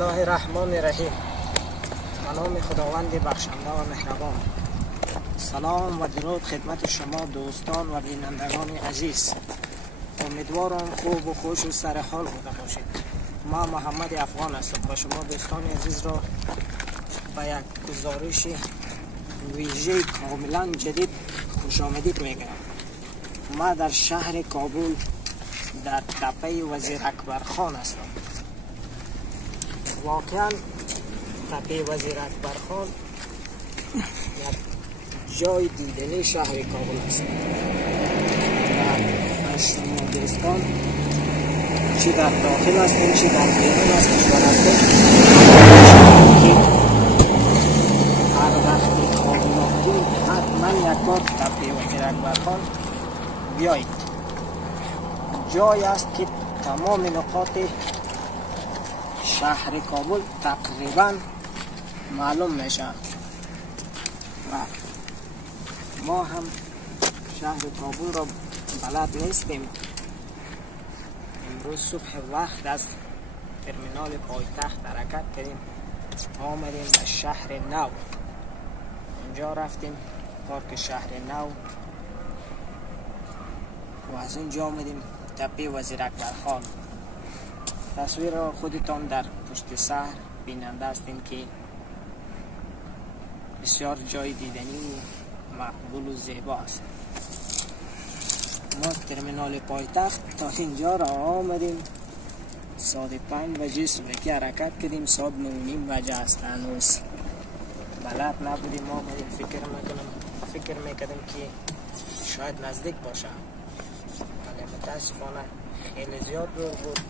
الله الرحمن الرحیم. به نام خداوند بخشنده و مهربان. سلام و درود خدمت شما دوستان و بینندگان عزیز. امیدوارم خوب و خوش و سر حال بوده باشید. ما محمد افغان هستم و شما دوستان عزیز را به یک گزارش ویژه کاملا جدید خوش آمدید میگم. ما در شهر کابل در تپه وزیر اکبر خان هستم. واقعا تپه وزیر اکبر خان یک جای دیدنی شهر کابل است و شما دوستان چی در داخل هستیم چی در بیرون از کشور هستیم هر وقتی کابل آمدیم حتما یک بار تپه وزیر اکبر خان بیایید. جای است که تمام نقاط شهر کابل تقریبا معلوم میشه و ما هم شهر کابل را بلد نیستیم. امروز صبح وقت از ترمینال پایتخت حرکت کردیم، آمدیم به شهر نو. اونجا رفتیم پارک شهر نو و از اونجا آمدیم تپه وزیر اکبر خان. تصویر را خودتان در پشت سر بیننده هستیم که بسیار جای دیدنی و مقبول و زیبا است. ما ترمینال پایتخت تا اینجا را آمدیم ساعت 5 بجه صبحی حرکت کردیم. ساعت 9:30 بجه است. هنوز بلد نبودیم. ما آمدیم فکر میکردیم که شاید نزدیک باشه، ولی متاسفانه خیلی زیاد دور بود.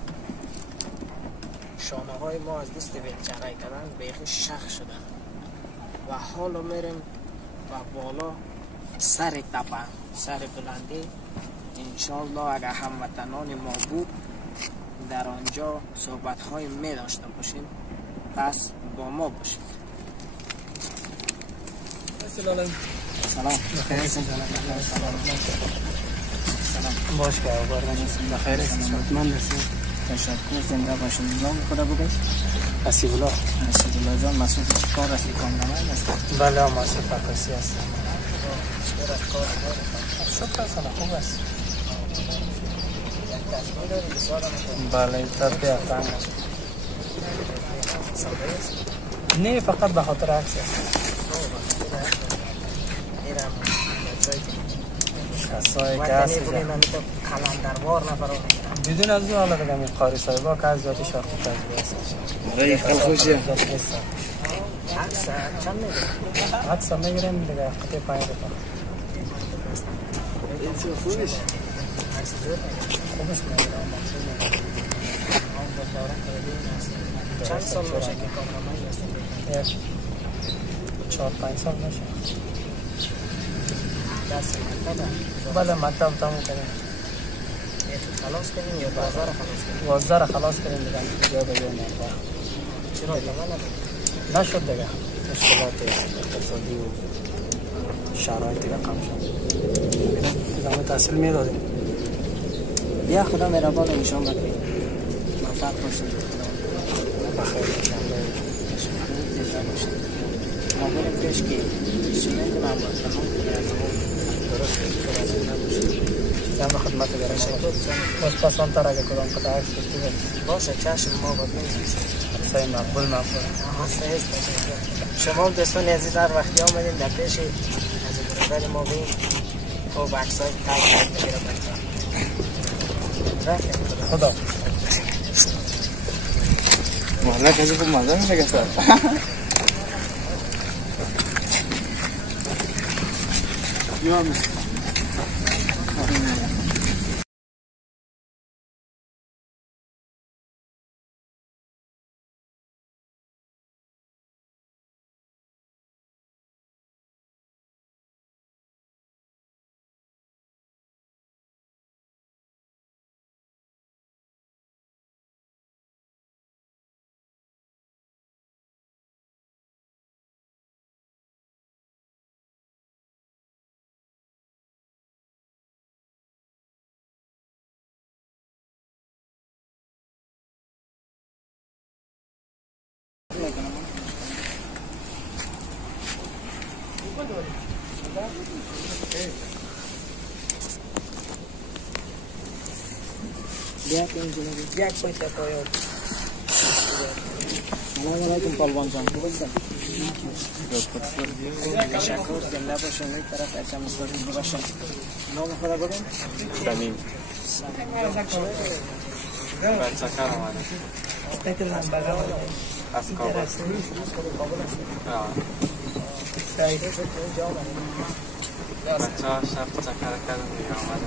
شانه های ما از دست بیلچره کردن بیخی شخ شدن و حالا میریم و بالا سر تپه سر بلندی. انشالله اگر هموطنان ما بود در آنجا صحبت های می داشته باشیم، پس با ما باشید. سلام باش که آبار نشستیم بخیر است. من رسید تشکر. زنده باشید. نام خدا بگویید. اسیب الله جان. مسئول کار است کامرمند است؟ بله مسئول فکاسی هستم. چطور است کار؟ شکر است خوب است. بله تبدیل افران نه فقط به خاطر عکس است. کسایی که هست کلندروار نفر بدون از این حالا دیگه می قاری صاحبا که از ذاتی شرط تجربه است. برای خیلی خوشیه. عکس چند میگیریم؟ عکس میگیریم دیگه قطعه 5 دفعه. این خوبش؟ عکس خوبش میگیرم. چند سال میشه که کامرمند هستیم؟ 4-5 سال میشه. درس مکتب؟ بله مکتب تموم کردیم. خلاص کردیم یا 12 را خلاص کردیم؟ 12 را خلاص کردیم دیگه. یا دیگه نه. چرا ادامه نشد دیگه؟ مشکلات اقتصادی و شرایط دیگه کم شد. ادامه تحصیل میدادیم. بیا خدا مهربان انشاء الله کنیم. موفق باشید. بخیر انشاءالله. زنده باشید. ما بریم پیش که سومند معمول تمام کنیم. درست کنیم نباشید. چیزا به خدمت دارم. باز پسانتر اگه کدام قطعه عکس بگیرید. باشه چشم ما باید می‌رسیم. سعی مقبول. شما دوستان عزیز هر وقتی آمدین در پیش از برادر ما بین خوب عکسای تایید بگیره بچه. خدا والله کسی خوب مزه میشه گفتم. یا بیا که اینجا یک پای تکایه سلام علیکم پالوان جان خوب هستم تشکر زنده باشین یک طرف اچم مستقیم باشین نام خدا بگم سمیم بچه کار آمده فکر من بگم از کابل بچه ها شب چکر کردن دیگه آمده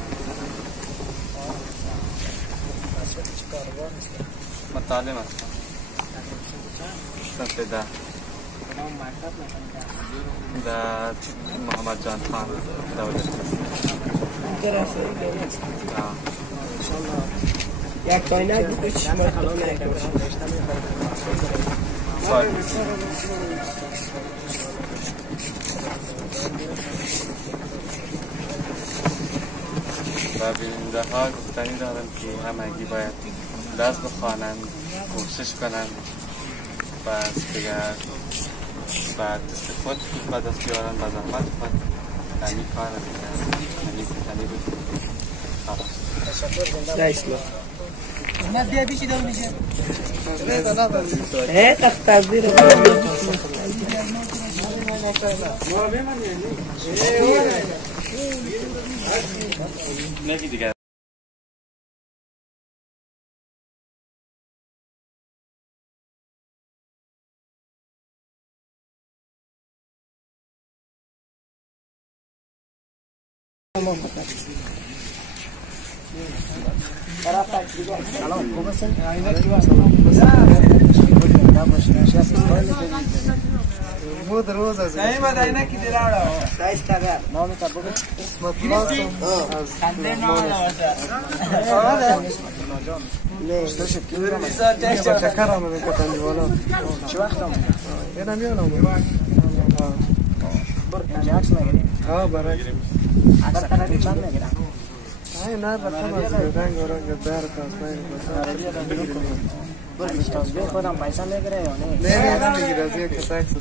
مطالم هستم سنت ده در محمد جان خان دولت یک کاینک بگوی چشمای خلال نکنه و بیننده ها گفتنی دارم که همگی باید دست بخوانند کوشش کنند و دیگر بعد دست خود و دست بیارن و زحمت خود همین کار همین بود تشکر زنده بیا بیشی دار میشه تخت تزدیر نگی دیگر سلام خوب هستین؟ بود روز از این مدینه کی دیراړه دایست اگر نام ته بگو اسمت الله از خنده نام نه استش کیلو ما چکر آمده کتنی والا چه وقت آمده یه نمیان آمده برو عکس میگیریم ها برای عکس قراری چند میگیرم نه رقم از رنگ و رنگ برق از بین برو خودم پیسه میگیره یا نه؟ نه نمیگیره از یک تاکس